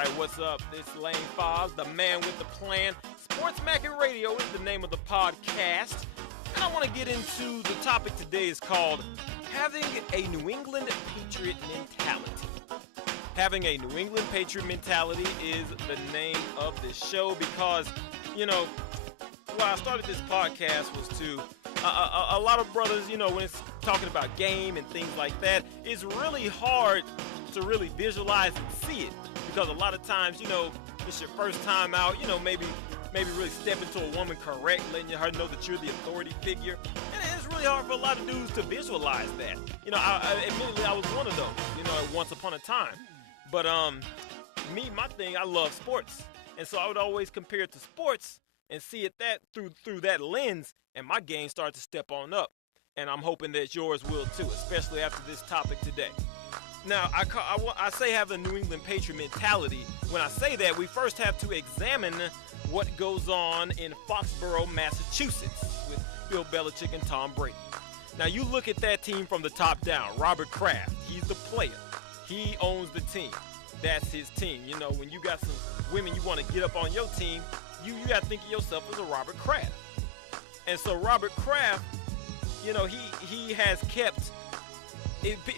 right, what's up? This is Lane Fobbs, the man with the plan. SportsMackin Radio is the name of the podcast. And I want to get into the topic today is called Having a New England Patriot Mentality. Having a New England Patriot Mentality is the name of this show because, why I started this podcast was to, a lot of brothers, when it's talking about game and things like that, it's really hard to really visualize and see it because a lot of times, it's your first time out, maybe really step into a woman correct, letting her know that you're the authority figure. And it's really hard for a lot of dudes to visualize that. Admittedly, I was one of those, at once upon a time. But my thing, I love sports. And so I would always compare it to sports and see it that through that lens, and my game started to step on up. And I'm hoping that yours will too, especially after this topic today. Now, I say have a New England Patriot mentality. When I say that, we first have to examine what goes on in Foxborough, Massachusetts with Bill Belichick and Tom Brady. Now, you look at that team from the top down. Robert Kraft, he's the player. He owns the team. That's his team. When you got some women you want to get up on your team, you got to think of yourself as a Robert Kraft. And so Robert Kraft, he has kept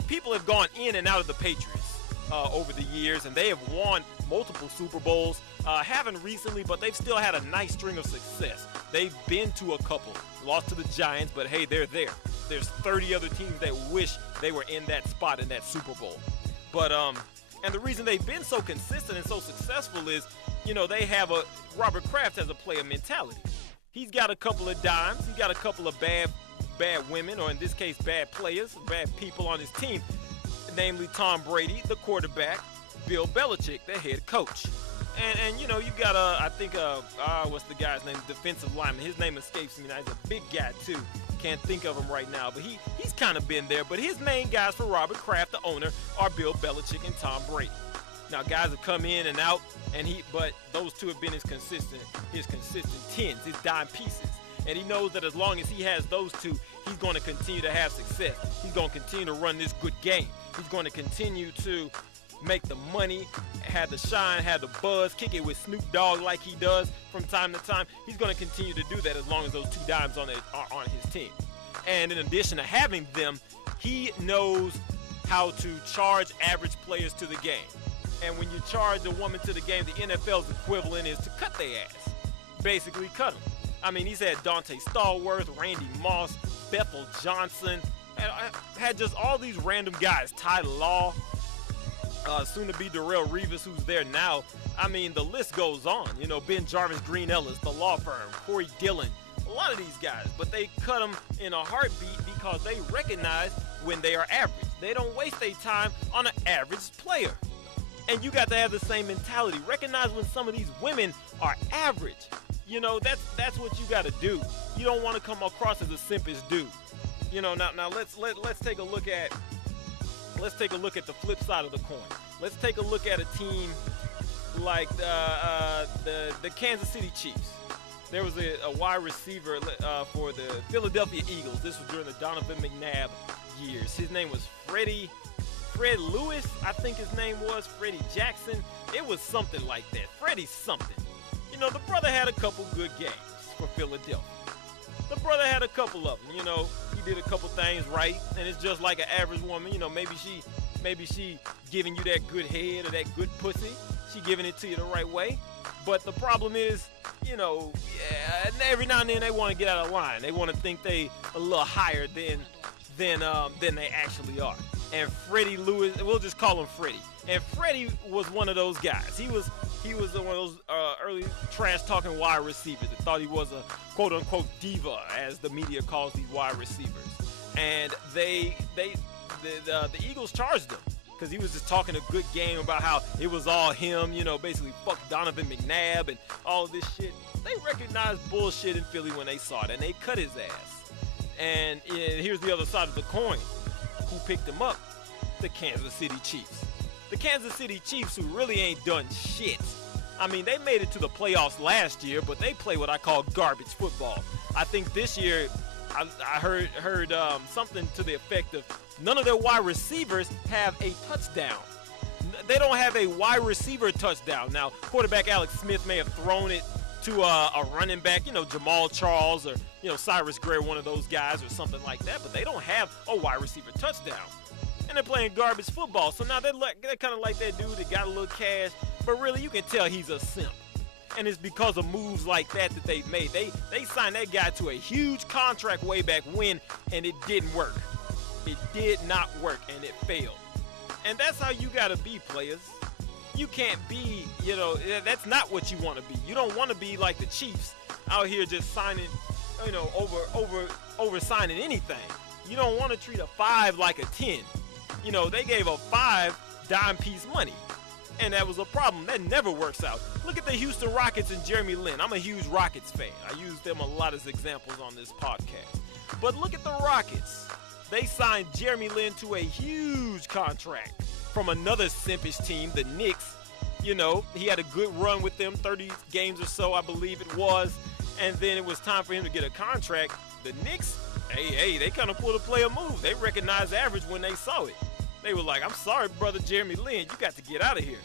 people have gone in and out of the Patriots over the years, and they have won multiple Super Bowls. Haven't recently, but they've still had a nice string of success. They've been to a couple, lost to the Giants, but hey, they're there. There's 30 other teams that wish they were in that spot in that Super Bowl. But and the reason they've been so consistent and so successful is, they have Robert Kraft has a player mentality. He's got a couple of dimes. He's got a couple of bad women, or in this case, bad players, bad people on his team, namely Tom Brady, the quarterback, Bill Belichick, the head coach. And you got what's the guy's name? Defensive lineman. His name escapes me now. He's a big guy too. Can't think of him right now, but he's kind of been there. But his main guys for Robert Kraft, the owner, are Bill Belichick and Tom Brady. Now, guys have come in and out, but those two have been his consistent tens, his dime pieces. And he knows that as long as he has those two, he's going to continue to have success. He's going to continue to run this good game. He's going to continue to make the money, have the shine, have the buzz, kick it with Snoop Dogg like he does from time to time. He's going to continue to do that as long as those two dimes are on his team. And in addition to having them, he knows how to charge average players to the game. And when you charge a woman to the game, the NFL's equivalent is to cut their ass. Basically cut them. I mean, he's had Dante Stallworth, Randy Moss, Bethel Johnson, had just all these random guys. Ty Law, soon to be Darrelle Revis, who's there now. I mean, the list goes on. Ben Jarvis, Green Ellis, the law firm, Corey Dillon, a lot of these guys. But they cut them in a heartbeat because they recognize when they are average. They don't waste their time on an average player. And you got to have the same mentality. Recognize when some of these women are average. That's what you got to do. You don't want to come across as a simpish dude. Now let's take a look at the flip side of the coin. Let's take a look at a team like the Kansas City Chiefs. There was a wide receiver for the Philadelphia Eagles. This was during the Donovan McNabb years. His name was Fred Lewis, I think his name was, Freddie Jackson. It was something like that. Freddie something. The brother had a couple good games for Philadelphia. The brother had a couple of them. He did a couple things right, and it's just like an average woman. Maybe she giving you that good head or that good pussy. She giving it to you the right way. But the problem is, every now and then they want to get out of line. They want to think they a little higher than they actually are. And Freddie Lewis, we'll just call him Freddie. And Freddie was one of those guys. He was one of those early trash-talking wide receivers that thought he was a quote-unquote diva, as the media calls these wide receivers. And the Eagles charged him because he was just talking a good game about how it was all him, basically fuck Donovan McNabb and all of this shit. They recognized bullshit in Philly when they saw it, and they cut his ass. And here's the other side of the coin. Who picked him up? The Kansas City Chiefs. The Kansas City Chiefs, who really ain't done shit. I mean, they made it to the playoffs last year, but they play what I call garbage football. I think this year, I heard something to the effect of none of their wide receivers have a touchdown. They don't have a wide receiver touchdown. Now, quarterback Alex Smith may have thrown it to a running back, Jamal Charles or, Cyrus Gray, one of those guys or something like that. But they don't have a wide receiver touchdown. And they're playing garbage football. So now they're kind of like that dude that got a little cash. But really, you can tell he's a simp. And it's because of moves like that they've made. They signed that guy to a huge contract way back when, and it didn't work. It did not work, and it failed. And that's how you got to be, players. You can't be, that's not what you want to be. You don't want to be like the Chiefs out here just signing, over signing anything. You don't want to treat a 5 like a 10. They gave a 5 dime piece money. And that was a problem. That never works out. Look at the Houston Rockets and Jeremy Lin. I'm a huge Rockets fan. I use them a lot as examples on this podcast. But look at the Rockets. They signed Jeremy Lin to a huge contract from another simpish team, the Knicks. He had a good run with them, 30 games or so, I believe it was. And then it was time for him to get a contract. The Knicks, they kind of pulled a player move. They recognized average when they saw it. They were like, I'm sorry, brother Jeremy Lin, you got to get out of here.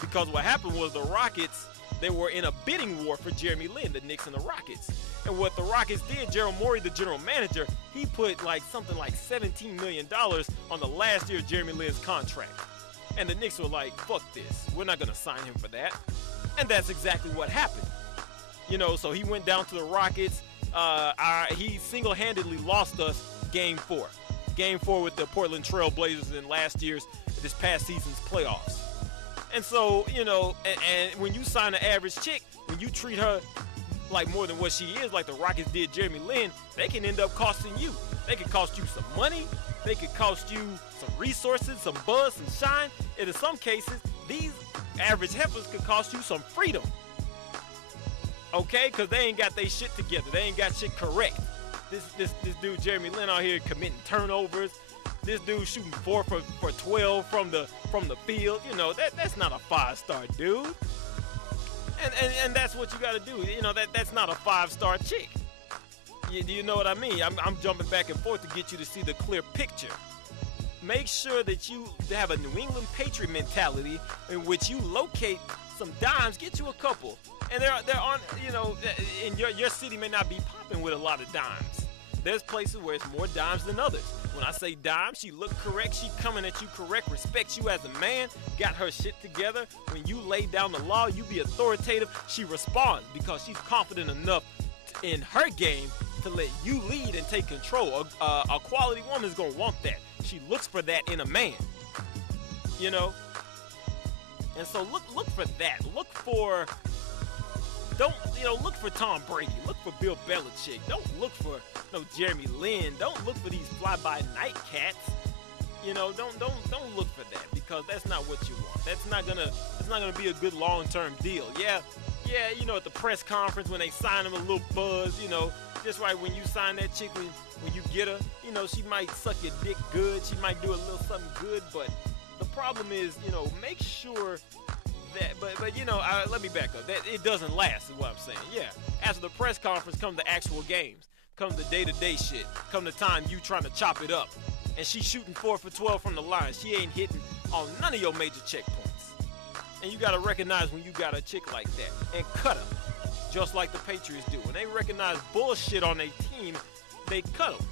Because what happened was the Rockets, they were in a bidding war for Jeremy Lin, the Knicks and the Rockets. And what the Rockets did, Gerald Morey, the general manager, he put something like $17 million on the last year of Jeremy Lin's contract. And the Knicks were like, fuck this. We're not going to sign him for that. And that's exactly what happened. So he went down to the Rockets. He single-handedly lost us Game 4. Game 4 with the Portland Trail Blazers in this past season's playoffs. And so, and when you sign an average chick, when you treat her like more than what she is, like the Rockets did Jeremy Lin, they can end up costing you. They could cost you some money. They could cost you some resources, some buzz, some shine. And in some cases, these average heifers could cost you some freedom. Okay? Because they ain't got their shit together. They ain't got shit correct. This dude Jeremy Lin out here committing turnovers. This dude shooting 4 for 12 from the field. That's not a 5-star dude. And that's what you got to do. That's not a 5-star chick. Do you know what I mean? I'm jumping back and forth to get you to see the clear picture. Make sure that you have a New England Patriot mentality in which you locate some dimes, get you a couple. And they're on, and your city may not be popping with a lot of dimes. There's places where it's more dimes than others. When I say dime, she look correct, she coming at you correct, respects you as a man, got her shit together. When you lay down the law, you be authoritative, she responds because she's confident enough in her game to let you lead and take control. A quality woman is going to want that. She looks for that in a man, And so look for that. Look for Tom Brady. Look for Bill Belichick. Don't look for no Jeremy Lin. Don't look for these fly-by-night cats. Don't look for that because that's not what you want. That's not gonna be a good long-term deal. Yeah, at the press conference when they sign him, a little buzz, just right when you sign that chick, when you get her, she might suck your dick good. She might do a little something good, but the problem is, make sure that, but let me back up. That it doesn't last is what I'm saying. Yeah, after the press conference come the actual games, come the day-to-day shit, come the time you trying to chop it up, and she's shooting 4 for 12 from the line. She ain't hitting on none of your major checkpoints, and you gotta recognize when you got a chick like that and cut her, just like the Patriots do. When they recognize bullshit on their team, they cut them.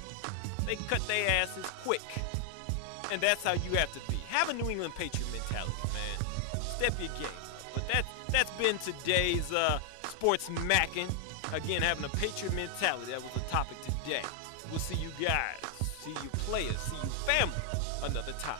They cut their asses quick, and that's how you have to be. Have a New England Patriot mentality, man. Step your game up. But that's been today's SportsMackin. Again, having a Patriot mentality. That was the topic today. We'll see you guys, see you players, see you family another time.